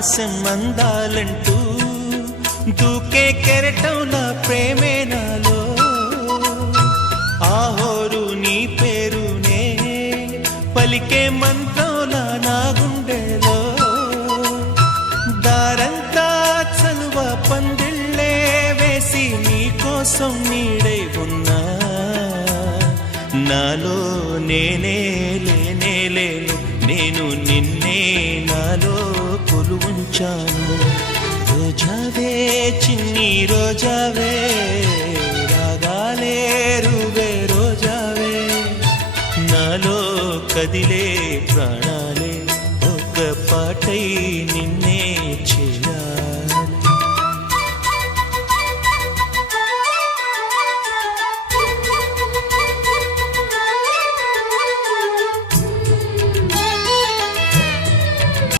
ఆకాశం అందాలంటూ దూకే కెరటం నా ప్రేమే నాలో ఆహోరు నీ పేరునే పలికే మంత్రంలా నా గుండెలో దారంతా చలువ పందిళ్ళే వేసి నీ కోసం నీడై ఉన్నా నాలో నేనే లేనే లేను నేను నిన్నే నాలో కొలువుంచాను రోజావే చిన్ని రోజావే రాగాలే రువే రోజావే నాలో కదిలే ప్రాణాలే ఒక పాటై నిన్నే